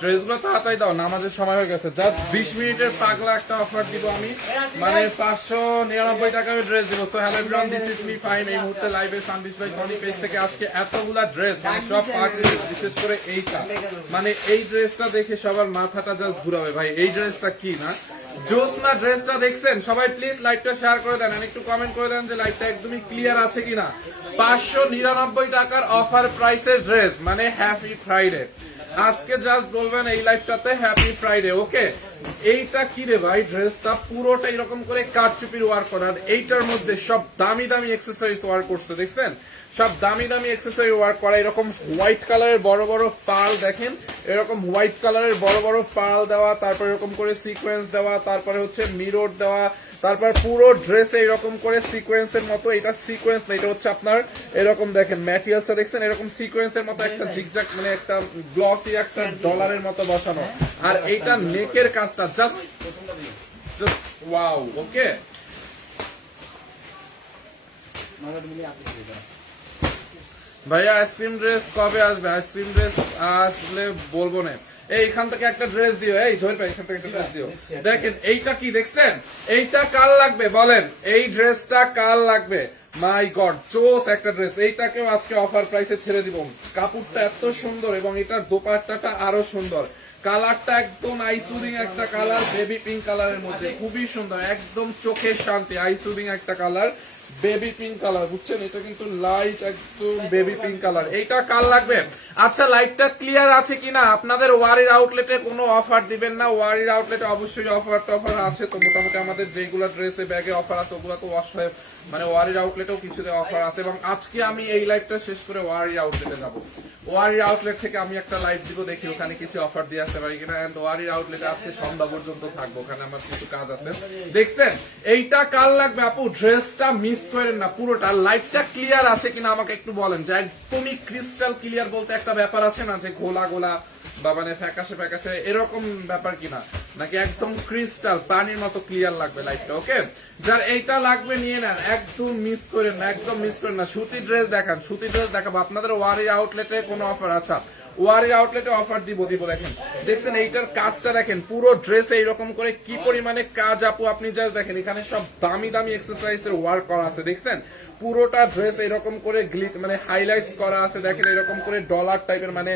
ড্রেসগুলো তাড়াতাড়ি দাও, নামাজের সময় হয়ে গেছে। জাস্ট বিশ মিনিটের পাগলা একটা অফার দিব আমি। মানে নিরানব্বই ড্রেস দিব। So hello everyone this is me fine এই মুহূর্তে লাইভে ভাই পেজ থেকে আজকে ড্রেস মানে সব বিশেষ করে এইটা। মানে এই ড্রেসটা দেখে সবার মাথাটা জাস্ট ঘুরাবে ভাই। এই ড্রেসটা কি না? জোসনা ড্রেসটা দেখছেন? সবাই প্লিজ লাইভটা শেয়ার করে দেন। একটু কমেন্ট করে দেন যে লাইভটা একদমই ক্লিয়ার আছে কিনা। পাঁচশো নিরানব্বই টাকার অফার প্রাইসের ড্রেস মানে হ্যাপি ফ্রাইডে আজকে জাস্ট বলবেন এই লাইফটাতে হ্যাপি ফ্রাইডে ওকে এইটা কি রে ভাই? ড্রেসটা পুরোটা এরকম করে কারচুপির ওয়ার করার এইটার মধ্যে সব দামি দামি এক্সারসাইজ ওয়ার্ক করছে, দেখছেন? সব দামি দামি এক্সেসরি ওয়ার্ক করা। এরকম হোয়াইট কালারের বড় বড় পাল দেখেন। এরকম হোয়াইট কালারের বড় বড় পাল দেওয়া, তারপর এরকম করে সিকোয়েন্স দেওয়া, তারপরে হচ্ছে মিরর দেওয়া, তারপর পুরো ড্রেসে এরকম করে সিকোয়েন্সের মতো। এটা সিকোয়েন্স না, এটা হচ্ছে আপনার এরকম দেখেন ম্যাটেরিয়ালসটা দেখছেন? এরকম সিকোয়েন্সের মতো একটা জিগজাক মানে একটা গ্লসি একটা ডলারের মতো বসানো। আর এইটা নেকের কাজটা জাস্ট জাস্ট ওয়াও ওকে ভাইয়া, আইসক্রিম ড্রেস কবে আসবে? আইসক্রিম ড্রেস আসলে বলব না। এইখান থেকে একটা ড্রেস দিও। এই, ঝোল ভাই এখান থেকে একটা ড্রেস দিও। দেখেন, এইটা কি দেখছেন? এইটা কাল লাগবে? বলেন, এই ড্রেসটা কাল লাগবে? মাই গড একটা ড্রেস এইটাকেও আজকে অফার প্রাইসে ছেড়ে দিব। কাপড়টা এত সুন্দর এবং এটার দোপাট্টাটা আরও সুন্দর। কালারটা একদম আইসুদিং একটা কালার বেবি পিঙ্ক কালারের মধ্যে। খুবই সুন্দর, একদম চোখের শান্তি আইসুদিং একটা কালার। বেবি পিঙ্ক কালার বুঝছেন? এটা কিন্তু লাইট একদম বেবি পিঙ্ক কালার এইটা কাল লাগবে? আচ্ছা লাইটটা ক্লিয়ার আছে কিনা? আপনাদের ওয়ারির আউটলেটে কোনো অফার দিবেন না। ওয়ারির আউটলেটে অবশ্যই অফার টফার আছে। তো মোটামুটি আমাদের যেগুলো ড্রেসে ব্যাগে অফার আছে, ওগুলো তো ওয়াশ হয়ে মানে ওয়ারির আউটলেটেও কিছুতে অফার আছে এবং আজকে আমি এই লাইভটা শেষ করে ওয়ারির আউটলেটে যাব। ওয়ারির আউটলেট থেকে আমি একটা লাইভ দিব, দেখি ওখানে কিছু অফার দিয়ে আসতে পারি কিনা। এন্ড ওয়ারির আউটলেটে আছে, সন্ধ্যা পর্যন্ত থাকব ওখানে, আমার কিছু কাজ আছে। দেখছেন, এইটা কাল লাগবে আপু? ড্রেসটা মিস করেন না, পুরোটা। লাইটটা ক্লিয়ার আছে কিনা আমাকে একটু বলেন। যে একদমই ক্রিস্টাল ক্লিয়ার বলতে একটা ব্যাপার আছে না, যে গোলা গোলা বা মানে ফ্যাকাশে ফ্যাকাশে এরকম ব্যাপার কিনা? নাকি একদম ক্রিস্টাল পানির মতো ক্লিয়ার লাগবে লাইটটা ওকে যার এইটা লাগবে, নিয়ে নেন। একদম মিস করেন না, একদম মিস করেন না। সুতি ড্রেস দেখান, সুতি ড্রেস দেখাবো। আপনাদের ওয়ারি আউটলেটে কোনো অফার আচ্ছা ওয়ারি আউটলেটে অফার দিব দিব, দেখেন। দেখছেন, এইটার কাজটা দেখেন, পুরো ড্রেসে এইরকম করে কি পরিমাণে কাজ আপু, আপনি যা দেখেন, এখানে সব দামি দামি এক্সারসাইজের ওয়ার্ক করা আছে, দেখছেন? পুরোটা ড্রেস এরকম করে গ্লিট মানে হাইলাইটস করা আছে, দেখেন, এরকম করে ডলার টাইপের মানে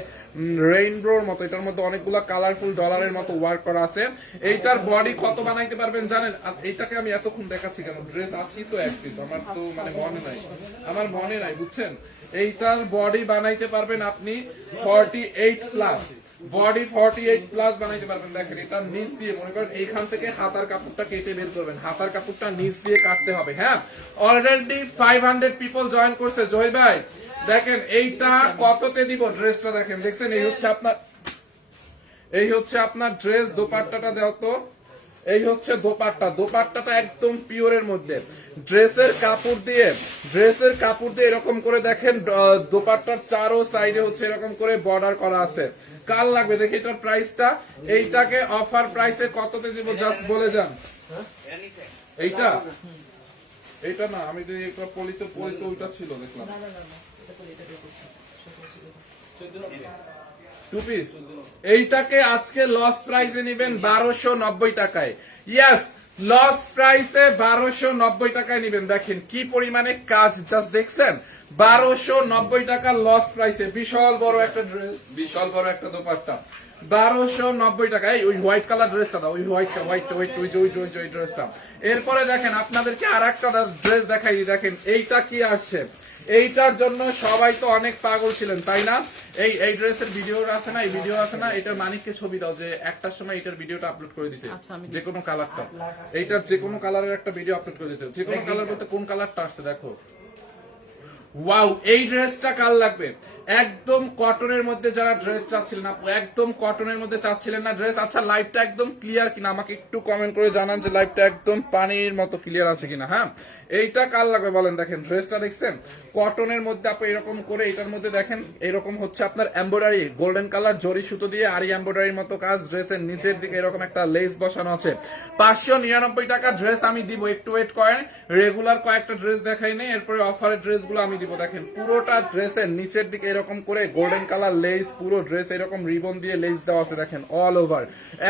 রেইনবোর মতো, এটার মধ্যে অনেকগুলো কালারফুল ডলারের মতো ওয়ার্ক করা আছে। এইটার বডি কত বানাইতে পারবেন জানেন? আর এইটাকে আমি এতক্ষণ দেখাচ্ছি কেন? ড্রেস আছি তো এক পিস আমার তো মানে মনে নাই। আমার মনে নাই, বুঝছেন? এইটার বডি বানাইতে পারবেন আপনি forty eight plus body forty eight plus বানাইতে পারবেন। দেখেন, এটা নিচ দিয়ে, মনে করেন এইখান থেকে হাতার কাপড়টা কেটে বের করবেন। হাতার কাপড়টা নিচ দিয়ে কাটতে হবে হ্যাঁ? Already five hundred people join করছে। জয় ভাই, দেখেন, এইটা কততে দিব? ড্রেসটা দেখেন, দেখছেন? এই হচ্ছে আপনার এই হচ্ছে আপনার ড্রেস দোপাট্টাটা দেওয়া তো। এই হচ্ছে দোপাট্টা। দোপাট্টাটা একদম পিওরের মধ্যে। ড্রেসের কাপড় দিয়ে ড্রেসের কাপড় দিয়ে এরকম করে দেখেন দোপাট্টার চারো সাইডে হচ্ছে এরকম করে বর্ডার করা আছে। কাল লাগবে? দেখি এটার প্রাইসটা এইটাকে অফার প্রাইসে কততে দিব? জাস্ট বলে যান। এইটা? এইটা না আমি যে একটা পলিত পলিত ওইটা ছিল দেখলাম। টু পিস এইটাকে আজকে লস প্রাইসে নিবেন বারোশো নব্বই টাকায়। ইয়াস লস প্রাইসে বারোশো নব্বই টাকায় নিবেন। দেখেন কি পরিমাণে কাজ জাস্ট দেখছেন? বারোশো নব্বই টাকা লস প্রাইসে বিশাল বড় একটা ড্রেস বিশাল বড় একটা দোপাট্টা। বারোশো নব্বই টাকা। এই, ওই হোয়াইট কালার ড্রেসটা দাও, ওই হোয়াইট হোয়াইট ওই ওই ওই যে, ওই ড্রেসটা এরপরে দেখেন আপনাদেরকে আর একটা ড্রেস দেখাই দেখেন, এইটা কি আসছে? এইটার জন্য সবাই তো অনেক পাগল ছিলেন তাই না? এই এই ড্রেসের ভিডিও আছে না এই ভিডিও আছে না এটার মানিককে ছবি দাও? যে একটার সময় এটার ভিডিওটা আপলোড করে দিতে যে কোনো কালারটা এইটার যে কোনো কালারের একটা ভিডিও আপলোড করে দিতে। যে কোনো কালার বলতে কোন কালারটা আসছে দেখো। ওয়াও এই ড্রেসটা কাল লাগবে? একদম কটনের মধ্যে যারা ড্রেস চাচ্ছিলেন আপু, একদম কটনের মধ্যে চাচ্ছিলেন না ড্রেস আচ্ছা লাইভটা একদম ক্লিয়ার কিনা? আমাকে একটু কমেন্ট করে জানান যে লাইভটা একদম পানির মতো ক্লিয়ার আছে কিনা হ্যাঁ? এইটা কাল লাগবে বলেন দেখেন ড্রেসটা দেখছেন? কটনের মধ্যে আপু এরকম করে, এটার মধ্যে দেখেন, এরকম হচ্ছে আপনার এমব্রয়ডারি গোল্ডেন কালার জরি সুতো দিয়ে আরি এমব্রয়ডারির মতো কাজ ড্রেসের নিচের দিকে এরকম একটা লেস বসানো আছে। পাঁচশো নিরানব্বই টাকা ড্রেস আমি দিব, একটু ওয়েট করেন। রেগুলার কয়েকটা ড্রেস দেখাই নেই, এরপরে অফারের ড্রেসগুলো আমি দিব, দেখেন। পুরোটা ড্রেসের নিচের দিকে এরকম এরকম করে গোল্ডেন কালার লেস পুরো ড্রেস এরকম রিবন দিয়ে লেস দেওয়া আছে, দেখেন অল ওভার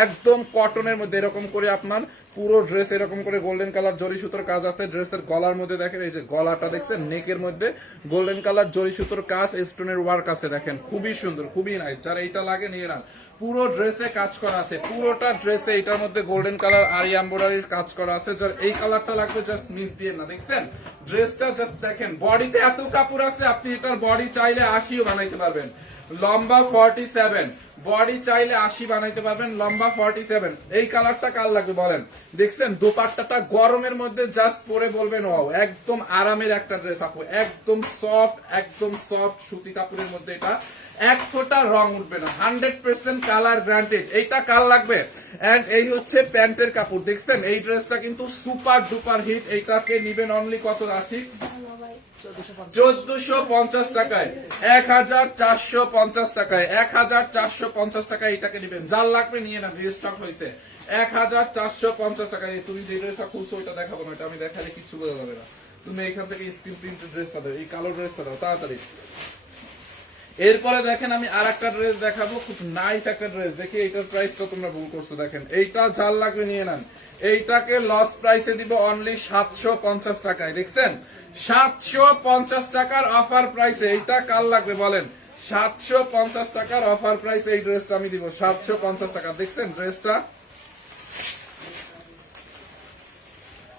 একদম কটনের মধ্যে এরকম করে আপনার পুরো ড্রেস এরকম করে গোল্ডেন কালার জরি সুতোর কাজ আছে। ড্রেসের গলার মধ্যে দেখেন, এই যে গলাটা দেখছেন নেকের মধ্যে গোল্ডেন কালার জরি সুতোর কাজ স্টোনের ওয়ার্ক আছে, দেখেন, খুবই সুন্দর, খুবই নাইস যারা এইটা লাগে নিয়ে নেন পুরো ড্রেসে কাজ করা আছে। পুরোটা ড্রেসে এটার মধ্যে গোল্ডেন কালার আর এমব্রয়ডারির কাজ করা আছে। এই কালারটা লাগবে জাস্ট মিস দিয়ে না, দেখছেন? ড্রেসটা জাস্ট দেখেন বডিতে এত কাপড় আছে, আপনি এটার বডি চাইলে আশিও বানাইতে পারবেন। লম্বা ফর্টি বডি চাইলে আশি বানাইতে পারবেন, লম্বা ফর্টি সেভেন এই কালারটা কার লাগবে বলেন? দেখছেন, দোপাট্টাটা গরমের মধ্যে জাস্ট পরে বলবেন ও একদম আরামের একটা ড্রেস আপু। একদম সফট একদম সফট সুতি কাপড়ের মধ্যে এটা এক ফোঁটা রং উঠবে না। হান্ড্রেড পার্সেন্ট কালার গ্রান্টেড এইটা কাল লাগবে? এন্ড এই হচ্ছে প্যান্টের কাপড়। দেখছেন, এই ড্রেসটা কিন্তু সুপার ডুপার হিট এইটাকে নিবেন অনলি কত চোদ্দশো পঞ্চাশ টাকায়। এক হাজার চারশো পঞ্চাশ টাকায়। এক হাজার চারশো পঞ্চাশ টাকায় এটাকে নিবেন। যার লাগবে নিয়ে না স্টক হয়েছে। এক হাজার চারশো পঞ্চাশ টাকায়। তুমি যে ড্রেসটা খুলছো, ওইটা দেখাবো না। এটা আমি দেখালে কিছু বোঝা যাবে না। তুমি এখান থেকে স্ক্রিন প্রিন্ট ড্রেসটা এই কালো ড্রেসটা তাড়াতাড়ি। এরপরে দেখেন আমি আর একটা ড্রেস দেখাবো, খুব নাইস একটা ড্রেস দেখি এইটার প্রাইসটা তোমরা ভুল করছ, দেখেন। এইটা জাল লাগবে, নিয়ে নেন। এইটাকে লস প্রাইসে দিব অনলি সাতশো পঞ্চাশ টাকায়, দেখছেন? সাতশো পঞ্চাশ টাকার অফার প্রাইসে এইটা কাল লাগবে বলেন? সাতশো পঞ্চাশ টাকার অফার প্রাইস এই ড্রেসটা আমি দিব, সাতশো পঞ্চাশ টাকা। দেখছেন ড্রেসটা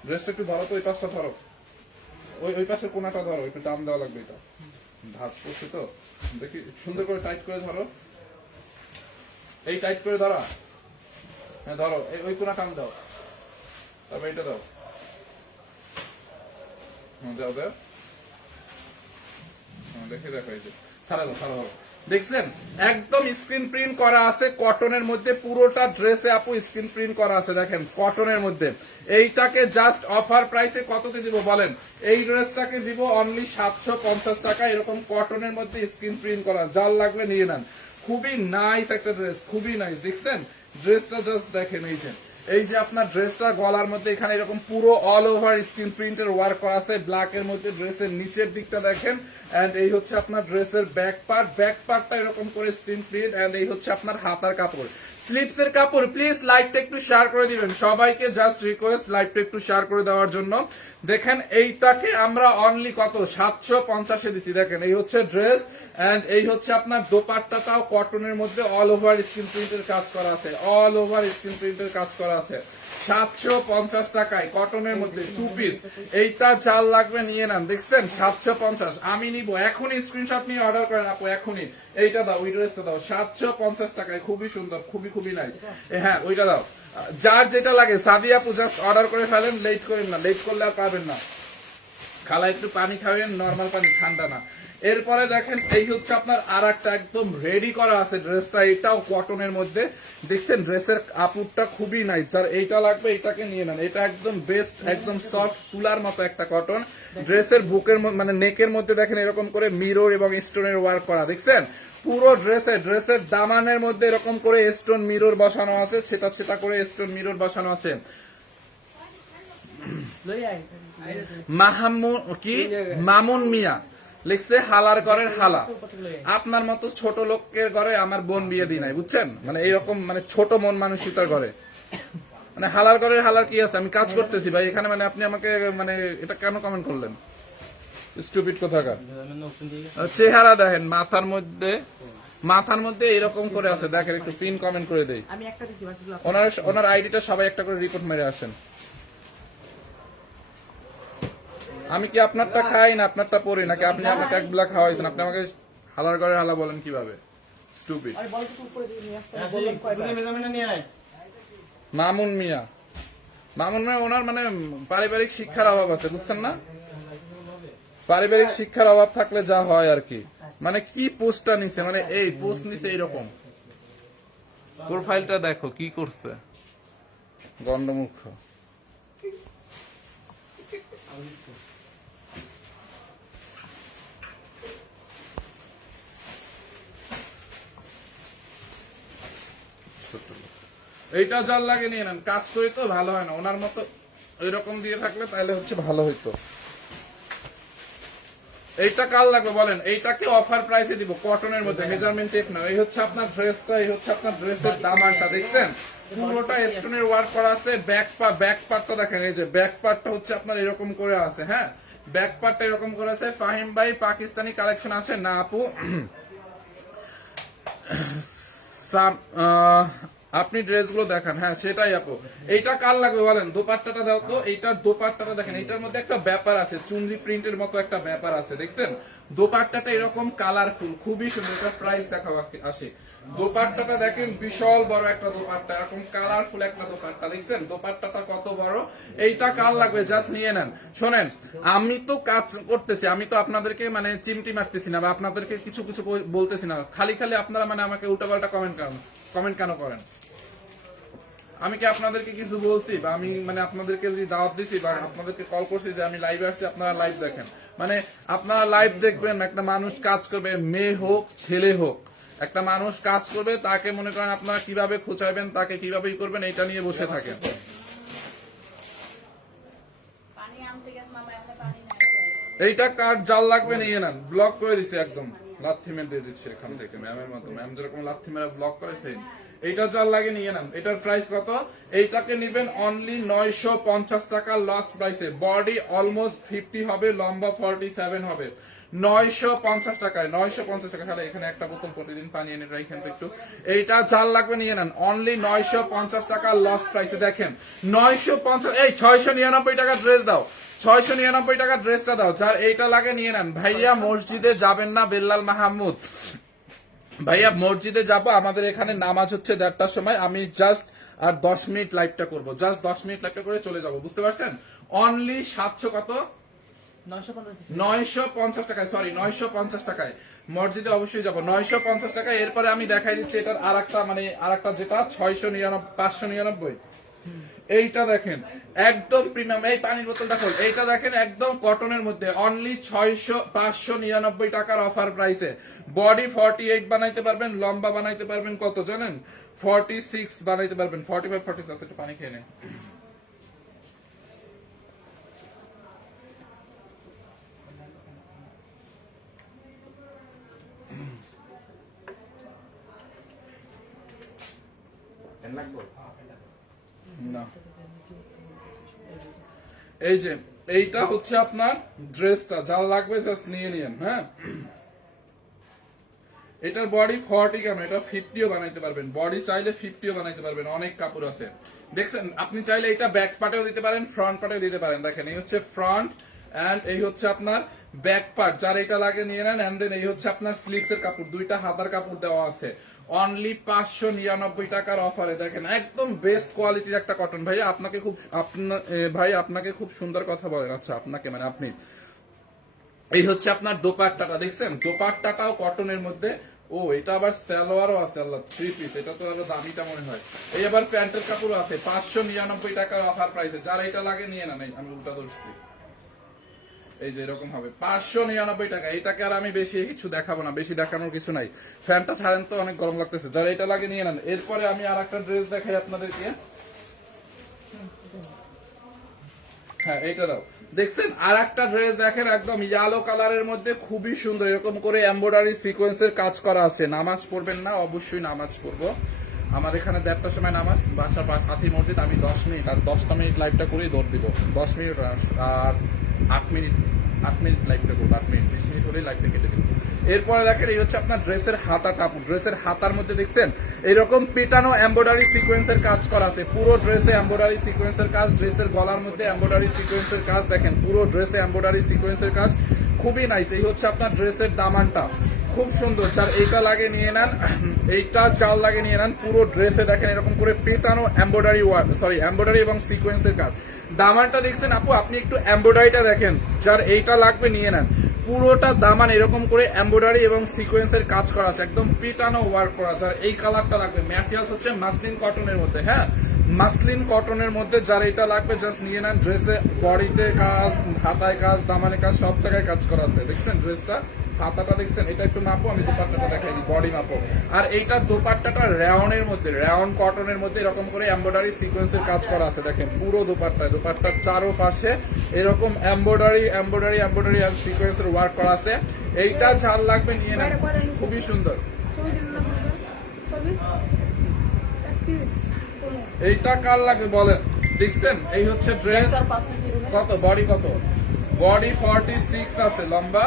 ড্রেসটা একটু ধরো তো ওই পাশটা ধরো। ওই ওই পাশের কোনাটা ধরো, একটু টান দেওয়া লাগবে এটা। ভাঁজ করছে তো? দেখি সুন্দর করে টাইট করে ধরো। এই টাইট করে ধরো। হ্যাঁ ধরো। ওই কোনা টান দাও। তারপর এটা দাও। হ্যাঁ, দাও দাও। হ্যাঁ, দেখে দেখো এই যে। সারা দাও সারা দাও। দেখছেন? একদম স্ক্রিন প্রিন্ট করা আছে কটনের মধ্যে পুরোটা ড্রেসে আপু স্ক্রিন প্রিন্ট করা আছে, দেখেন কটনের মধ্যে। এইটাকে জাস্ট অফার প্রাইসে কততে দিব বলেন? এই ড্রেসটাকে দিব অনলি সাতশো পঞ্চাশ টাকা, এরকম কটনের মধ্যে স্ক্রিন প্রিন্ট করা। যার লাগবে নিয়ে নেন। খুবই নাইস একটা ড্রেস খুবই নাইস দেখছেন? ড্রেসটা জাস্ট দেখেন, এই যে। এই যে আপনার ড্রেসটা গলার মধ্যে, এখানে এরকম পুরো অল ওভার স্ক্রিন প্রিন্টের ওয়ার্ক করা আছে। ব্ল্যাক এর মধ্যে ড্রেসের নিচের দিকটা দেখেন। এন্ড এই হচ্ছে আপনার ড্রেসের ব্যাক পার্ট ব্যাক পার্টটা এরকম করে স্ক্রিন প্রিন্ট এন্ড এই হচ্ছে আপনার হাতার কাপড়। স্লিপস এর কাপড় প্লিজ লাইভটা একটু শেয়ার করে দিবেন। সবাইকে জাস্ট রিকোয়েস্ট লাইভটা একটু শেয়ার করে দেওয়ার জন্য। দেখেন এইটাকে আমরা অনলি কত? সাতশো পঞ্চাশে দিছি। দেখেন, এই হচ্ছে ড্রেস এন্ড এই হচ্ছে আপনার দোপাট্টাটাও কটনের মধ্যে অল ওভার স্ক্রিন প্রিন্টের কাজ করা আছে। অল ওভার স্ক্রিন প্রিন্টের কাজ করা আছে। সাতশো পঞ্চাশ টাকায় কটনের মধ্যে টু পিস এইটা চাল লাগবে, নিয়ে নেন। দেখছেন? সাতশো পঞ্চাশ। আমি নিব। এখনই স্ক্রিনশট নিয়ে অর্ডার করেন। আপু, এখনই। এইটা দাও, ওই ড্রেসটা দাও। সাতশো পঞ্চাশ টাকায়। খুবই সুন্দর, খুবই খুবই নাই হ্যাঁ ওইটা দাও। যার যেটা লাগে, সাদি আপু জাস্ট অর্ডার করে ফেলেন। লেট করেন না। লেট করলে আর পাবেন না। খালা, একটু পানি খাবেন নর্মাল পানি, ঠান্ডা না। এরপরে দেখেন এই হচ্ছে আপনার আর একটা একদম রেডি করা আছে ড্রেসটা এটাও কটনের মধ্যে। দেখছেন ড্রেসের কাপড়টা খুবই নাই যার এইটা লাগবে এটাকে নিয়ে নেন। এটা একদম বেস্ট একদম সফট তুলার মতো একটা কটন ড্রেসের বুকের মানে নেকের মধ্যে দেখেন এরকম করে মিরর এবং স্টোনের ওয়ার্ক করা। দেখছেন? পুরো ড্রেসে ড্রেসের দামানের মধ্যে এরকম করে স্টোন মিরর বসানো আছে। সেটা সেটা করে স্টোন মিরর বসানো আছে। মাহামু কি? মামুন মিয়া। লিখছে হালার ঘরের হালা। আপনার মতো ছোট লোকের ঘরে আমার বোন বিয়ে দিই নাই বুঝছেন? মানে এইরকম মানে ছোট মন মানসিকতার ঘরে। মানে হালার ঘরের হালার কি আছে? আমি কাজ করতেছি ভাই এখানে মানে আপনি আমাকে মানে এটা কেন কমেন্ট করলেন? স্টুপিড কোথাকার। চেহারা দেখেন মাথার মধ্যে মাথার মধ্যে এরকম করে আছে। দেখেন একটু পিন কমেন্ট করে দেই। আমি একটা দিচ্ছি ওনার ওনার আইডিটা সবাই একটা করে রিপোর্ট মেরে আসেন। আমি কি আপনারটা খাই না আপনারটা পড়ি নাকি আপনি আমাকে এক ব্লাক খাওয়াইছেন? আপনি আমাকে হালার ঘরে হালা বলেন কীভাবে? স্টুপিড আরে বল তো উপরে দিয়ে নিয়ে আসতে আমি বললাম কয়টা মামুন মিয়া। মামুন মিয়া ওনার মানে পারিবারিক শিক্ষার অভাব আছে বুঝছেন না? পারিবারিক শিক্ষার অভাব থাকলে যা হয় আর কি। মানে কি পোস্টটা নিছে? মানে এই পোস্ট নিছে এইরকম। প্রোফাইলটা দেখো কি করছে? গন্ডমুখ এইটা যার লাগে নিয়ে নেন। কাজ করি তো ভালো হয় না। ওনার মতো এরকম দিয়ে থাকলে তাহলে হচ্ছে ভালো হইতো। এইটা কাল লাগবে বলেন? এইটাকে অফার প্রাইসে দিব কটনের মধ্যে মেজারমেন্ট টেপ না। এই হচ্ছে আপনার ড্রেসটা এই হচ্ছে আপনার ড্রেসের দামানটা, দেখছেন? পুরোটা স্টোনের ওয়ার্ক করা আছে ব্যাক পা ব্যাক পার্টটা দেখেন, এই যে ব্যাক পার্টটা হচ্ছে আপনার এরকম করে আছে হ্যাঁ? ব্যাক পার্টটা এরকম করে আছে, ফাহিম ভাই, পাকিস্তানি কালেকশন আছে, না আপু। আপনি ড্রেসগুলো দেখান। হ্যাঁ সেটাই আপু। এইটা কার লাগবে বলেন? দোপাট্টাটা দাও তো। এইটার দোপাট্টাটা দেখেন। এইটার মধ্যে একটা ব্যাপার আছে। চুনরি প্রিন্টের মতো একটা ব্যাপার আছে, দেখছেন? দোপাট্টাটা এরকম কালারফুল খুবই সুন্দর। এটা প্রাইস দেখা আসে। দোপাট্টাটা দেখেন, বিশাল বড় একটা দোপাট্টা। এরকম কালারফুল একটা দোপাট্টা, দেখছেন? দোপাট্টাটা কত বড়? এইটা কার লাগবে? জাস্ট নিয়ে নেন। শোনেন, আমি তো কাজ করতেছি। আমি তো আপনাদেরকে মানে চিমটি মারতেছি না বা আপনাদেরকে কিছু কিছু বলতেছি না। খালি খালি আপনারা মানে আমাকে উল্টাপাল্টা কমেন্ট করেন। কমেন্ট কেন করেন? আমি কি আপনাদেরকে কিছু বলছি? বা আমি মানে আপনাদেরকে যদি দাওয়াত দিছি বা আপনাদেরকে কল করছি যে আমি লাইভে আসছি আপনারা লাইভ দেখেন। মানে আপনারা লাইভ দেখবেন একটা মানুষ কাজ করবে মেয়ে হোক ছেলে হোক। একটা মানুষ কাজ করবে তাকে মনে করেন আপনারা কীভাবে খুঁচাইবেন তাকে কীভাবে করবেন এটা নিয়ে বসে থাকেন। এইটা কার্ড জাল লাগবে নিয়ে নেন ব্লক করে দিছে একদম। লাথি মেরে দিয়ে দিচ্ছে এখান থেকে ম্যামের মতো। ম্যাম যেরকম লাথি মেরে ব্লক করে সেই এইটা জাল লাগে নিয়ে নেন। এটার প্রাইস কত? এইটাকে নিবেন অনলি নয়শো পঞ্চাশ টাকা লস প্রাইসে বডি অলমোস্ট ফিফটি হবে, লম্বা ফর্টি সেভেন হবে। নয়শো পঞ্চাশ টাকায়, নয়শো পঞ্চাশ টাকা তাহলে এখানে একটা বোতল প্রতিদিন পানি এনে রাখেন একটু। এইটা জাল লাগবে নিয়ে নেন অনলি নয়শো পঞ্চাশ টাকা লস প্রাইসে দেখেন, নয়শো পঞ্চাশ, এই ছয়শো নিরানব্বই টাকা ড্রেস দাও। ছয়শো নিরানব্বই টাকা ড্রেসটা দাও, যার এইটা লাগে নিয়ে নেন। ভাইয়া মসজিদে যাবেন না বেল্লাল মাহমুদ। ভাইয়া, মসজিদে যাব, আমাদের এখানে নামাজ হচ্ছে দেড়টার সময়, আমি জাস্ট আর দশ মিনিট লাইভটা করব। জাস্ট দশ মিনিট লাইভটা করে চলে যাব, বুঝতে পারছেন? অনলি সাতশো কত? নয়শো পঞ্চাশ টাকায় সরি নয়শো পঞ্চাশ টাকায়। মসজিদে অবশ্যই যাব, নয়শো পঞ্চাশ টাকায়। এরপরে আমি দেখাই দিচ্ছি এটার আর একটা মানে আর একটা যেটা, ছয়শো নিরানব্বই, পাঁচশো নিরানব্বই। এইটা দেখেন, একদম প্রিমিয়াম, এই পানির বোতল দেখো এইটা দেখেন একদম কটনের মধ্যে অনলি ছয়শো, পাঁচশো নিরানব্বই টাকার অফার প্রাইসে বডি ফর্টি এইট বানাইতে পারবেন, লম্বা বানাইতে পারবেন, কত জানেন? ফর্টি সিক্স বানাইতে পারবেন ফর্টি ফাইভ ফর্টি সিক্স একটু পানি খেয়ে নেন। এই যে, এইটা হচ্ছে আপনার ড্রেসটা যা লাগবে জাস্ট নিয়ে নিন হ্যাঁ? এটার বডি ফর্টি কেন এটা ফিফটিও বানাইতে পারবেন। বডি চাইলে ফিফটিও বানাইতে পারবেন, অনেক কাপড় আছে। দেখছেন, আপনি চাইলে এটা ব্যাক পার্টেও দিতে পারেন ফ্রন্ট পার্টেও দিতে পারেন। দেখেন, এই হচ্ছে ফ্রন্ট এন্ড এই হচ্ছে আপনার ব্যাক পার্ট যার এটা লাগে নিয়ে নেন এন্ড দেন এই হচ্ছে আপনার স্লিভস এর কাপড়, দুইটা হাতার কাপড় দেওয়া আছে। অনলি পাঁচশো নিরানব্বই টাকার অফারে দেখেন, একদম বেস্ট কোয়ালিটির একটা কটন ভাই আপনাকে খুব ভাই, আপনাকে খুব সুন্দর কথা বলেন। আচ্ছা আপনাকে মানে আপনি। এই হচ্ছে আপনার দোপাট্টাটা, দেখছেন? দোপাট্টাটাও কটনের মধ্যে। ও, এটা আবার সালোয়ারও আছে, আল্লাহ থ্রি পিস এটা তো আরও দামিটা মনে হয়। এই আবার প্যান্টের কাপড় আছে, পাঁচশো নিরানব্বই টাকার অফার প্রাইসে যার এটা লাগে, নিয়ে না নেই আমি উল্টা ধরছি। এই যে এরকম হবে। পাঁচশো নিরানব্বই টাকা, এটাকে আর আমি বেশি কিছু দেখাবো না, বেশি দেখানোর কিছু নাই। ফ্যানটা ছাড়েন তো, অনেক গরম লাগতেছে। যারা এটা লাগে নিয়ে নেন, এরপরে আমি আর একটা ড্রেস দেখাই আপনাদেরকে। হ্যাঁ এইটা দাও। দেখছেন? আর একটা ড্রেস দেখেন, একদম ইয়েলো কালারের মধ্যে, খুবই সুন্দর। এরকম করে এমব্রয়ডারি সিকোয়েন্সের কাজ করা আছে। নামাজ পড়বেন না, অবশ্যই নামাজ পড়ব। আমার এখানে দেড়টার সময় নামাজ বাসা সাথী মসজিদ, আমি দশ মিনিট, আর দশটা মিনিট লাইভটা করেই দৌড় দিব। দশ মিনিট আর আট মিনিট আট মিনিট লাইভটা করব, আট মিনিট, বিশ মিনিট হলেই লাইভটা কেটে দেবো। এরপরে দেখেন, এই হচ্ছে আপনার ড্রেসের হাতা কাপ ড্রেসের হাতার মধ্যে দেখছেন? এরকম পেটানো এম্বয়ডারি সিকোয়েন্সের কাজ করা আছে। পুরো ড্রেসে এম্বয়ডারি সিকোয়েন্সের কাজ ড্রেসের গলার মধ্যে এম্বয়ডারি সিকোয়েন্সের কাজ, দেখেন, পুরো ড্রেসে এম্বয়ডারি সিকোয়েন্সের কাজ। খুবই নাইস এই হচ্ছে আপনার ড্রেসের দামানটা। খুব সুন্দর। চার এইটা লাগে নিয়ে নেন। এইটা চাল লাগে নিয়ে নেন। পুরো ড্রেসে দেখেন এরকম করে পেটানো এমব্রয়ডারি ওয়ার্ক সরি এমব্রয়ডারি এবং সিকোয়েন্সের কাজ। দামানটা দেখছেন আপু? আপনি একটু এমব্রয়ডারিটা দেখেন। যার এইটা লাগবে নিয়ে নেন। পুরোটা দামান এরকম করে এমব্রয়ডারি এবং সিকোয়েন্সের কাজ করা আছে। একদম পিটানো ওয়ার্ক করা। আছে আর এই কালারটা লাগবে। ম্যাটেরিয়ালস হচ্ছে মাসলিন কটনের মধ্যে হ্যাঁ? মাসলিন কটনের মধ্যে যার এটা লাগবে জাস্ট নিয়ে নেন। ড্রেসে বডিতে কাজ, হাতায় কাজ, দামানে কাজ, সব জায়গায় কাজ করা আছে। দেখছেন ড্রেসটা হাতাটা দেখছেন, এটা একটু মাপো, আমি দোপাট্টাটা দেখাই দিই বডি মাপো। আর এইটা দোপাট্টাটা রেওনের মধ্যে রেওন কটনের মধ্যে এরকম করে এমব্রয়ডারি সিকোয়েন্সের কাজ করা আছে, দেখেন, পুরো দোপাট্টায়, দোপাট্টার চারো পাশে এরকম এমব্রয়ডারি এমব্রয়ডারি এমব্রয়ডারি আর সিকোয়েন্সের ওয়ার্ক করা আছে। এইটা ঝাল লাগবে, নিয়ে নেন। খুবই সুন্দর। এইটা কার লাগবে বলেন? দেখছেন, এই হচ্ছে ড্রেস। কত? বডি কত? বডি ফর্টি সিক্স আছে, লম্বা।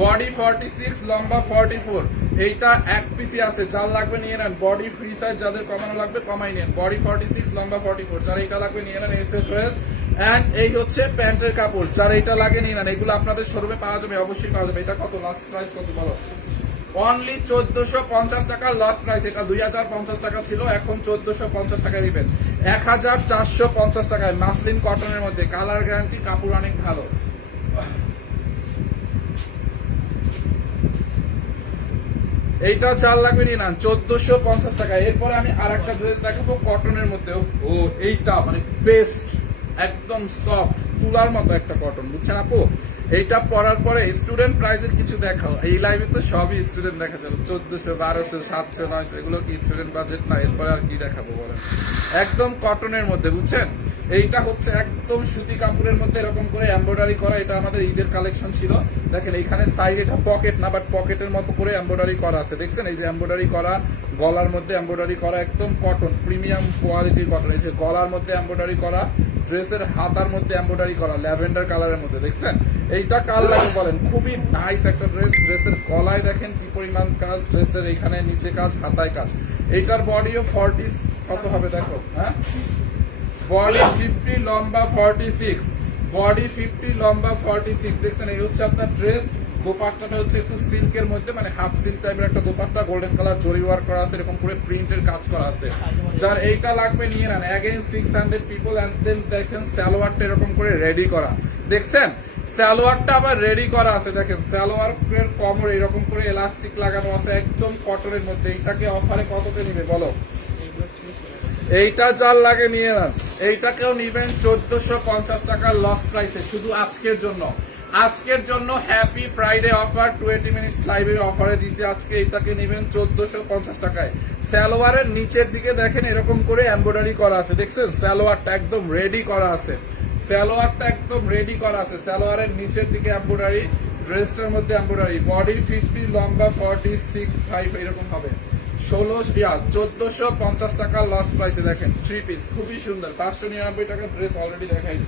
বডি ফর্টি সিক্স লম্বা ফর্টি ফোর এইটা এক পিসি আছে যার লাগবে নিয়ে নেন। বডি ফ্রি সাইজ যাদের কমানো লাগবে কমাই নেন। বডি ফর্টি সিক্স লম্বা ফর্টি ফোর যার এইটা লাগবে নিয়ে নেন এসে ড্রেস অ্যান্ড এই হচ্ছে প্যান্টের কাপড়। যার এইটা লাগে নিয়ে নেন, এগুলো আপনাদের শোরুমে পাওয়া যাবে, অবশ্যই পাওয়া যাবে। এটা কত? লাস্ট প্রাইস কত বলো? অনলি চোদ্দশো পঞ্চাশ টাকা লাস্ট প্রাইস এটা দুই হাজার পঞ্চাশ টাকা ছিল, এখন চোদ্দশো পঞ্চাশ টাকা দিবেন এক হাজার চারশো পঞ্চাশ টাকায় মাসলিন কটনের মধ্যে। কালার গ্যারান্টি কাপড় অনেক ভালো। এইটা চার লাগবে নিয়ে নেন, চোদ্দশো পঞ্চাশ টাকা। এরপরে আমি আর একটা ড্রেস দেখাবো কটনের মধ্যে। ও, এইটা মানে বেস্ট একদম সফট তুলার মতো একটা কটন বুঝছেন আপু? এইটা পরার পরে স্টুডেন্ট প্রাইজের কিছু দেখাও। এই লাইভে তো সবই স্টুডেন্ট দেখা যাবে চোদ্দশো, বারোশো, সাতশো, নয়শো, এগুলো কি স্টুডেন্ট বাজেট না? এরপরে আর কি দেখাবো বলেন? একদম কটনের মধ্যে, বুঝছেন? এইটা হচ্ছে একদম সুতি কাপড়ের মধ্যে এরকম করে এমব্রয়ডারি করা, এটা আমাদের ঈদের কালেকশন ছিল। দেখেন, এইখানে সাইড এটা পকেট না বাট পকেটের মতো করে এমব্রয়ডারি করা আছে। দেখছেন, এই যে এমব্রয়ডারি করা, গলার মধ্যে এমব্রয়ডারি করা, একদম কটন প্রিমিয়াম কোয়ালিটির কটন এই যে গলার মধ্যে এমব্রয়ডারি করা ড্রেসের হাতার মধ্যে এমব্রয়ডারি করা ল্যাভেন্ডার কালারের মধ্যে, দেখছেন? এইটা কাল লাগে বলেন? খুবই নাইস একটা ড্রেস ড্রেসের গলায় দেখেন কি পরিমাণ কাজ ড্রেসের এইখানে নিচে কাজ, হাতায় কাজ। এইটার বডিও ফর্টি কত হবে দেখো হ্যাঁ? বডি ফিফটি, লম্বা ফর্টি সিক্স বডি ফিফটি, লম্বা ফর্টি সিক্স দেখছেন, এই হচ্ছে আপনার ড্রেস দোপাট্টাটা হচ্ছে একটু সিল্কের মধ্যে মানে হাফ সিল্ক টাইপের একটা দোপাট্টা। গোল্ডেন কালার জরি ওয়ার্ক করা আছে, এরকম করে প্রিন্টের কাজ করা আছে। যার এইটা লাগবে, নিয়ে নেন। Again six hundred people and then দেখেন স্যালোয়ারটা এরকম করে রেডি করা। দেখছেন স্যালোয়ারটা আবার রেডি করা আছে, দেখেন। স্যালোয়ারের কমর এরকম করে এলাস্টিক লাগানো আছে, একদম কটনের মধ্যে। এইটাকে অফারে কততে নিবে, বলো? এইটা যার লাগে নিয়ে নেন। এইটাকেও নিবেন চোদ্দশো পঞ্চাশ টাকার লস প্রাইসে শুধু আজকের জন্য। আজকের জন্য happy Friday offer twenty minutes লাইভের অফারে দিতে আজকে এটাকে নেবেন চোদ্দশো পঞ্চাশ টাকায়। সালোয়ারের নিচের দিকে দেখেন, এরকম করে এমব্রয়ডারি করা আছে, দেখছেন? সালোয়ারটা একদম রেডি করা আছে। সালোয়ারটা একদম রেডি করা আছে। সালোয়ারের নিচের দিকে এমব্রয়ডারি ড্রেসটার মধ্যে এমব্রয়ডারি বডি ফিফটি লম্বা ফর্টি সিক্স ফাইভ এরকম হবে। ষোলো চোদ্দশো পঞ্চাশ টাকা লস প্রাইসে দেখেন থ্রি পিস খুবই সুন্দর। পাঁচশো নিরানব্বই টাকার ড্রেস অলরেডি দেখাই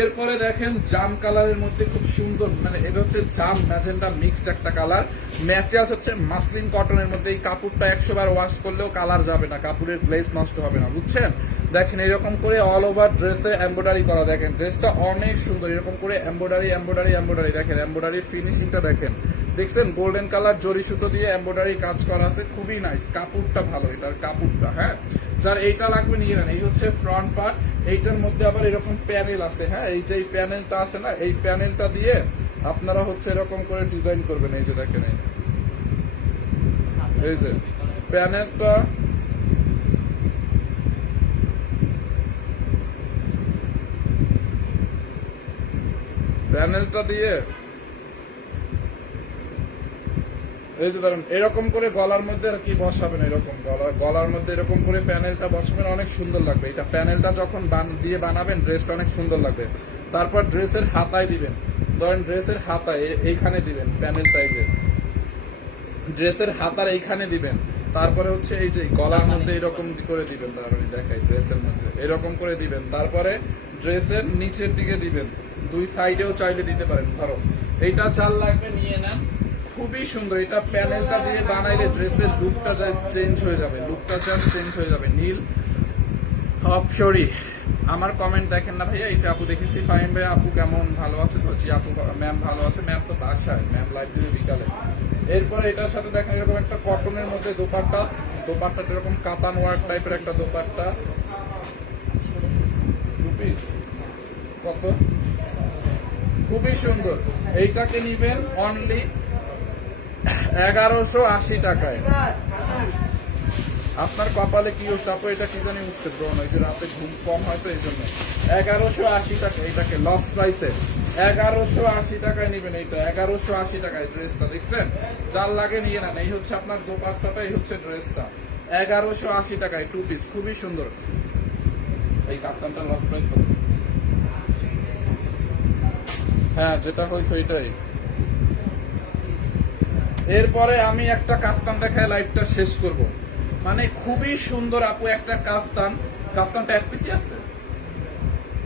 এরপরে দেখেন, জাম কালারের মধ্যে খুব সুন্দর মানে এটা হচ্ছে জাম ম্যাজেন্ডা মিক্সড একটা কালার ম্যাটেরিয়াল হচ্ছে মাসলিন কটনের মধ্যে এই কাপড়টা একশো বার ওয়াশ করলেও কালার যাবে না, কাপড়ের গ্লেজ নষ্ট হবে না, বুঝছেন? দেখেন, এরকম করে অল ওভার ড্রেসে এমব্রয়ডারি করা, দেখেন ড্রেসটা অনেক সুন্দর, এরকম করে এমব্রয়ডারি এমব্রয়ডারি এমব্রয়ডারি দেখেন এমব্রয়ডারি ফিনিশিংটা দেখেন। দেখছেন গোল্ডেন কালার জরি সুতো দিয়ে এমব্রয়ডারি কাজ করা আছে, খুবই নাইস কাপড়টা ভালো, এটার কাপড়টা হ্যাঁ? যার এইটা লাগবে, নিয়ে নেন। এই হচ্ছে ফ্রন্ট পার্ট এইটার মধ্যে আবার এরকম প্যানেল আছে হ্যাঁ? এই যে এই প্যানেলটা আছে না, এই প্যানেলটা দিয়ে আপনারা হচ্ছে এরকম করে ডিজাইন করবেন। এই যে দেখেন, এই যে। প্যানেলটা প্যানেলটা দিয়ে যে ধরেন, এরকম করে গলার মধ্যে আর কি বসাবেন এরকম। গলা গলার মধ্যে এরকম করে প্যানেলটা বসাবেন, অনেক সুন্দর লাগবে। এটা প্যানেলটা যখন দিয়ে বানাবেন ড্রেসটা অনেক সুন্দর লাগবে। তারপর ড্রেসের হাতায় দিবেন। ধরেন ড্রেসের হাতায় এইখানে দিবেন ড্রেসের হাতার এইখানে দিবেন। তারপরে হচ্ছে এই যে গলার মধ্যে এরকম করে দিবেন তারপরে দেখাই ড্রেসের মধ্যে। এরকম করে দিবেন। তারপরে ড্রেসের নিচের দিকে দিবেন। দুই সাইডেও চাইলে দিতে পারেন, ধরো। এইটা চাল লাগবে, নিয়ে নেন। খুবই সুন্দর। এটা প্যানেলটা দিয়ে বানাইলে ড্রেসের লুকটা চেঞ্জ হয়ে যাবে। লুকটা চেঞ্জ হয়ে যাবে। নীল অপসরি আমার কমেন্ট দেখেন না ভাইয়া, এই যে আপু দেখেছি। ফাইন ভাই, আপু কেমন? ভালো আছে জি, আপু ম্যাম ভালো আছে। ম্যাম তো বাসায়। ম্যাম লাইভ দিবে বিকালে। এরপরে এটার সাথে দেখেন এরকম একটা কটনের মধ্যে দোপাট্টা। দোপাট্টাটা এরকম কাতান ওয়ার্ক টাইপের একটা দোপাট্টা? কত? খুবই সুন্দর। এইটাকে নিবেন অনলি এগারোশো আশি টাকায়। আপনার কপালে কি এটা কি জানি ব্রণ ওই যে রাতে ঘুম কম হয় তো, এই জন্য। এগারোশো আশি টাকা এটাকে লস প্রাইসে এগারোশো আশি টাকায় নেবেন এইটা। এগারোশো আশি টাকায় ড্রেসটা, দেখছেন? যার লাগে নিয়ে নেন। এই হচ্ছে আপনার দোপাট্টাটা, এই হচ্ছে ড্রেসটা। এগারোশো আশি টাকায় টু পিস খুবই সুন্দর। এই কাপ্তানটা লস প্রাইস হ্যাঁ যেটা হয়েছে ওইটাই। এরপরে আমি একটা কাফতান দেখায় লাইভটা শেষ করব। মানে খুবই সুন্দর আপু একটা কাফতান। কাফতানটা এক পিসই আছে?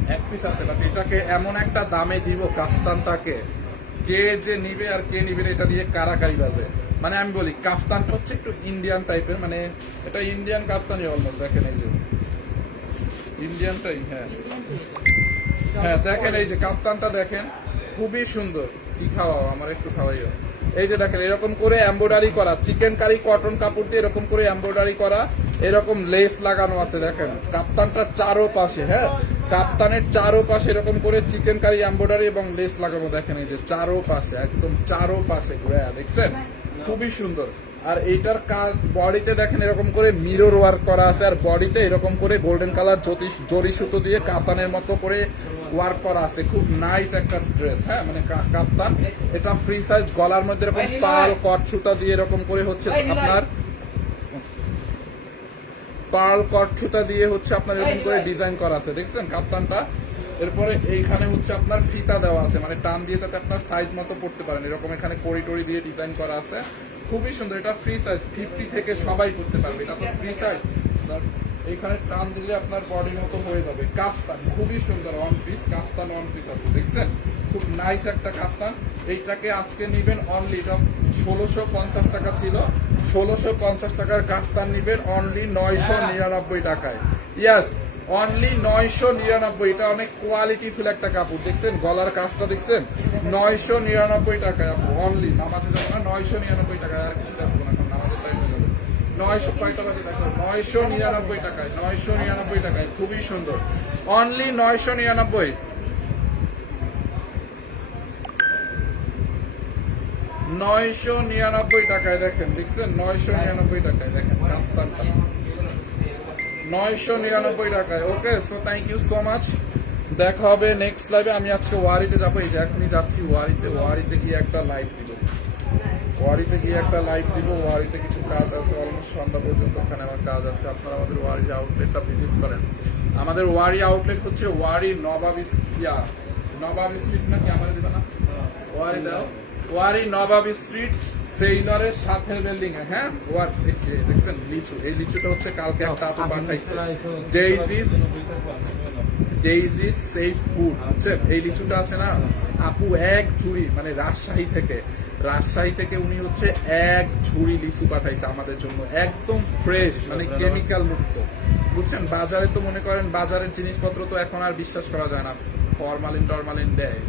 এক পিস আছে বাট এটাকে এমন একটা দামে দিব কাফতানটাকে। কে যে নিবে আর কে নিবে এটা দিয়ে কারাকারি বাজে। মানে আমি বলি, কাফতানটা হচ্ছে একটু ইন্ডিয়ান টাইপের মানে এটা ইন্ডিয়ান কাফতানই অলমোস্ট দেখেন এই যে। ইন্ডিয়ানটাই হ্যাঁ। হ্যাঁ দেখেন এই যে কাপ্তানটা দেখেন, খুবই সুন্দর। কি খাওয়াও? আমার একটু খাওয়াইও। এই যে দেখেন, এরকম করে এমব্রয়ডারি করা চিকেন কারি কটন কাপড় দিয়ে এরকম করে এমব্রয়ডারি করা, এরকম লেস লাগানো আছে, দেখেন। কাপ্তানটার চারো পাশে হ্যাঁ? কাপ্তানের চারো পাশে এরকম করে চিকেন কারি এমব্রয়ডারি এবং লেস লাগানো, দেখেন এই যে চারো পাশে একদম চারো পাশে ঘুরে, দেখছেন? খুবই সুন্দর। আর এইটার কাজ বডিতে দেখেন এরকম করে মিরর ওয়ার্ক করা আছে আর বডিতে এরকম করে গোল্ডেন কালার জ্যোতিষ জরি সুতো দিয়ে কাতানের মতো করে ওয়ার্ক করা আছে। খুব নাইস একটা ড্রেস হ্যাঁ? মানে কাপ্তান। এটা ফ্রি সাইজ গলার মধ্যে এরকম পাল কট সুতা দিয়ে এরকম করে হচ্ছে আপনার পার্ল কট সুতা দিয়ে হচ্ছে আপনার এরকম করে ডিজাইন করা আছে। দেখছেন কাপ্তানটা? এরপরে এইখানে হচ্ছে আপনার ফিতা দেওয়া আছে। মানে টান দিয়ে যাতে আপনার সাইজ মতো পড়তে পারেন। এরকম এখানে কড়ি টড়ি দিয়ে ডিজাইন করা আছে। খুবই সুন্দর, এটা ফ্রি সাইজ ফিফটি থেকে সবাই করতে পারবে। এটা তো ফ্রি সাইজ এইখানে টান দিলে আপনার বডি মতো হয়ে যাবে। কাফতান, খুবই সুন্দর one piece kaftan one piece আছে, দেখছেন? খুব নাইস একটা কাফতান। এইটাকে আজকে নিবেন অনলি এটা ষোলোশো পঞ্চাশ টাকা ছিল। ষোলোশো পঞ্চাশ টাকার কাফতান নিবেন অনলি নয়শো নিরানব্বই টাকায়। ইয়াস অনলি নয়শো নিরানব্বই, এটা অনেক কোয়ালিটি ফুল একটা কাপড়। দেখছেন? গলার কাজটা দেখছেন? নয়শো নিরানব্বই আপু অনলি নামাজে যাব না নয়শো নিরানব্বই টাকায়। আর কিছু দেখব না নামাজের টাইম যাবে। নয়শো নিরানব্বই টাকায়, নয়শো নিরানব্বই টাকায়, খুবই সুন্দর। অনলি নয়শো নিরানব্বই। নয়শো নিরানব্বই টাকায় দেখেন, দেখছেন? নয়শো নিরানব্বই টাকায় দেখেন নয়শো নিরানব্বই টাকায়। Okay so thank you so much দেখা হবে নেক্সট লাইভে আমি আজকে ওয়ারিতে যাব। এই যে এখনই যাচ্ছি ওয়ারিতে। ওয়ারিতে গিয়ে একটা লাইভ দিব। ওয়ারিতে গিয়ে একটা লাইভ দিব। ওয়ারিতে কিছু কাজ আছে। অলমোস্ট সন্ধ্যা পর্যন্ত ওখানে আমার কাজ আছে। আপনারা আমাদের ওয়ারি আউটলেটটা ভিজিট করেন। আমাদের ওয়ারি আউটলেট হচ্ছে ওয়ারি নবাবি ইয়া, নবাবি স্ট্রিট নাকি আমার দিবে না? ওয়ারি দাও ওয়ারি নবাবি স্ট্রিট সেইলরের সাথে বিল্ডিং এ হ্যাঁ ওয়ার দেখছেন লিচু এই লিচুটা হচ্ছে কালকে একটা আপু পাঠাইছে ডেইজিস ডেইজি সেফ ফুড বুঝছেন এই লিচুটা আছে না আপু এক ঝুড়ি মানে রাজশাহী থেকে রাজশাহী থেকে উনি হচ্ছে এক ঝুড়ি লিচু পাঠাইছে আমাদের জন্য একদম ফ্রেশ মানে কেমিক্যাল মুক্ত বুঝছেন বাজারে তো মনে করেন বাজারের জিনিসপত্র তো এখন আর বিশ্বাস করা যায় না ফরমালিন টরমালিন দেয়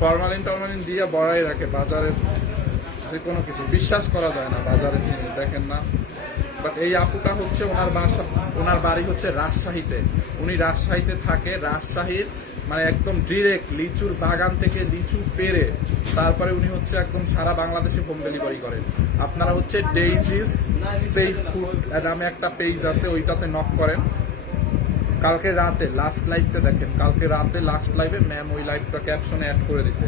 ফরমালিন টরমালিন দিয়ে বড়াই রাখে বাজারের যে কোনো কিছু। বিশ্বাস করা যায় না বাজারের জিনিস, দেখেন না? বাট এই আপুটা হচ্ছে ওনার বাসা, ওনার বাড়ি হচ্ছে রাজশাহীতে। উনি রাজশাহীতে থাকে, রাজশাহীর মানে একদম ডিরেক্ট লিচুর বাগান থেকে লিচু পেরে তারপরে উনি হচ্ছে একদম সারা বাংলাদেশে হোম ডেলিভারি করেন। আপনারা হচ্ছে ডেইজিস সেফ ফুড নামে একটা পেজ আছে, ওইটাতে নক করেন। কালকে রাতে লাস্ট লাইভটা দেখেন, কালকে রাতে লাস্ট লাইভে ম্যাম ওই লাইভটা ক্যাপশনে অ্যাড করে দিছে।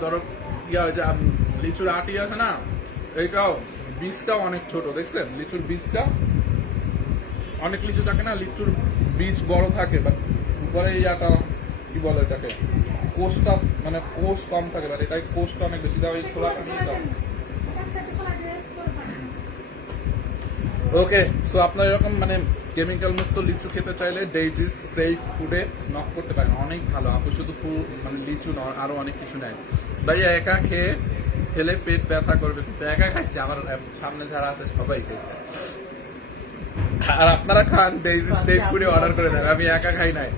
ধরো আম- লিচুর আটি আছে না, এইটাও, বীজটাও অনেক ছোট, দেখছেন? লিচুর বীজটা অনেক লিচু থাকে না, লিচুর বীজ বড় থাকে বাট উপরে ইয়াটা কি বলে এটাকে? কোষটা মানে কোষ কম থাকে বাট এটাই কোষটা অনেক বেশি দাও এই ছোলাটা নিয়ে যাও ওকে সো আপনার এরকম মানে কেমিক্যাল মুক্ত লিচু খেতে চাইলে ডেইজিস সেফ ফুডে নক করতে পারেন, অনেক ভালো। আপু শুধু ফুল মানে লিচু নয়, আরও অনেক কিছু নেয়। ভাই একা খেয়ে খেলে পেট ব্যথা করবে একা খাইছে, আমার সামনে যারা আছে সবাই খাইছে। আপনারা খান ডেইজিস সেফ ফুডে অর্ডার করে দেন। আমি একা খাই নাই।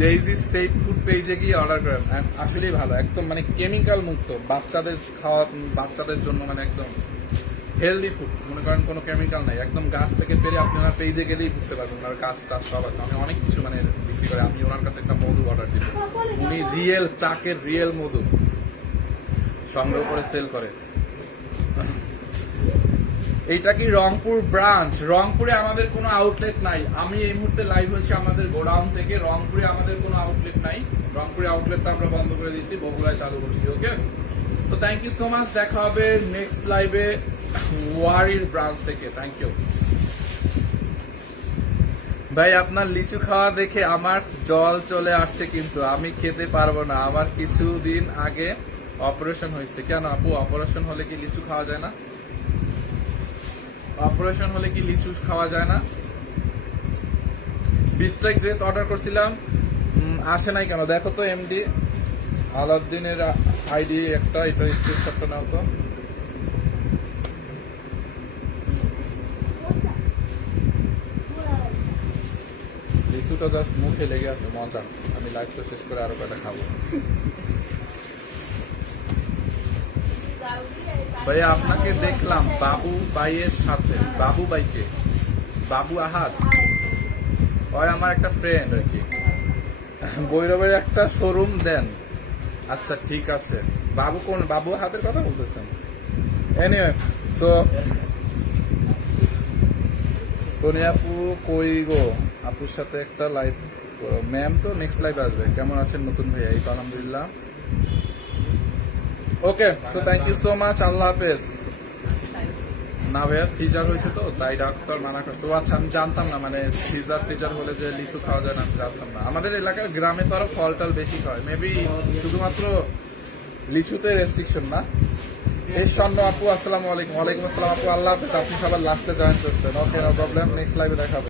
ডেইজি সেফ ফুড পেজে গিয়ে অর্ডার করেন আসলেই ভালো, একদম মানে কেমিক্যাল মুক্ত, বাচ্চাদের খাওয়া, বাচ্চাদের জন্য মানে একদম হেলদি ফুড মনে করেন কোনো কেমিক্যাল নাই, একদম গাছ থেকে পেরে আপনারা পেজে গেলেই বুঝতে পারবেন ওনার গাছ টাছ সব আছে। আমি অনেক কিছু মানে বিক্রি করে, আমি ওনার কাছে একটা মধু অর্ডার দিব উনি রিয়েল চাকের রিয়েল মধু। সংগ্রহ করে সেল করে। এইটা কি রংপুর ব্রাঞ্চ রংপুরে আমাদের কোনো আউটলেট নাই। আমি এই মুহূর্তে লাইভ হচ্ছে আমাদের গোডাউন থেকে। রংপুরে আমাদের কোনো আউটলেট নাই। রংপুরে আউটলেটটা আমরা বন্ধ করে দিচ্ছি বগুড়ায় চালু করছি ওকে তো থ্যাংক ইউ সো মাচ দেখা হবে নেক্সট লাইভে ওয়ারির ব্রাঞ্চ থেকে। থ্যাংক ইউ ভাই, আপনার লিচু খাওয়া দেখে আমার জল চলে আসছে কিন্তু আমি খেতে পারব না। আমার কিছুদিন আগে অপারেশন হয়েছে। কেন আপু? অপারেশন হলে কি লিচু খাওয়া যায় না? অপারেশন হলে কি লিচু খাওয়া যায় না? বিস্ট্রাইক ড্রেস অর্ডার করছিলাম আসে নাই কেন? দেখো তো এমডি আলাউদ্দিনের আইডি একটা, এটা স্ক্রিনশটটা নাও তো। লিচুটা জাস্ট মুখে লেগে আছে, মজা। আমি লাইভটা শেষ করে আরও কটা খাব। ভাই আপনাকে দেখলাম বাবু বাইয়ের সাথে, বাবু বাইকে, বাবু আহাদ ওই আমার একটা ফ্রেন্ড আর কি। বৈরবের একটা শোরুম দেন। আচ্ছা ঠিক আছে। বাবু কোন, বাবু হাতের কথা বলতেছেন? এনিওয়ে তো কোনি আপু কই গো? আপুর সাথে একটা লাইভ ম্যাম তো নেক্সট লাইভ আসবে। কেমন আছেন নতুন ভাইয়া? এই আলহামদুলিল্লাহ। Okay so thank you so much আল্লাহ হাফেজ। না ভাইয়া সিজার হয়েছে তো, তাই ডাক্তার মানা করছে। ও আচ্ছা আমি জানতাম না মানে সিজার টিজার হলে যে লিচু খাওয়া যায় না, আমি জানতাম না। আমাদের এলাকার গ্রামে তো আরও ফল টল বেশি খায় মেবি শুধুমাত্র লিচুতে রেস্ট্রিকশন না। এই স্বর্ণ আপু, আসসালামু আলাইকুম। ওয়ালাইকুম আসসালাম আপু, আল্লাহ হাফেজ। আপনি সবার লাস্টে জয়েন করছেন। ওকে নো প্রবলেম নেক্সট লাইভে দেখাবো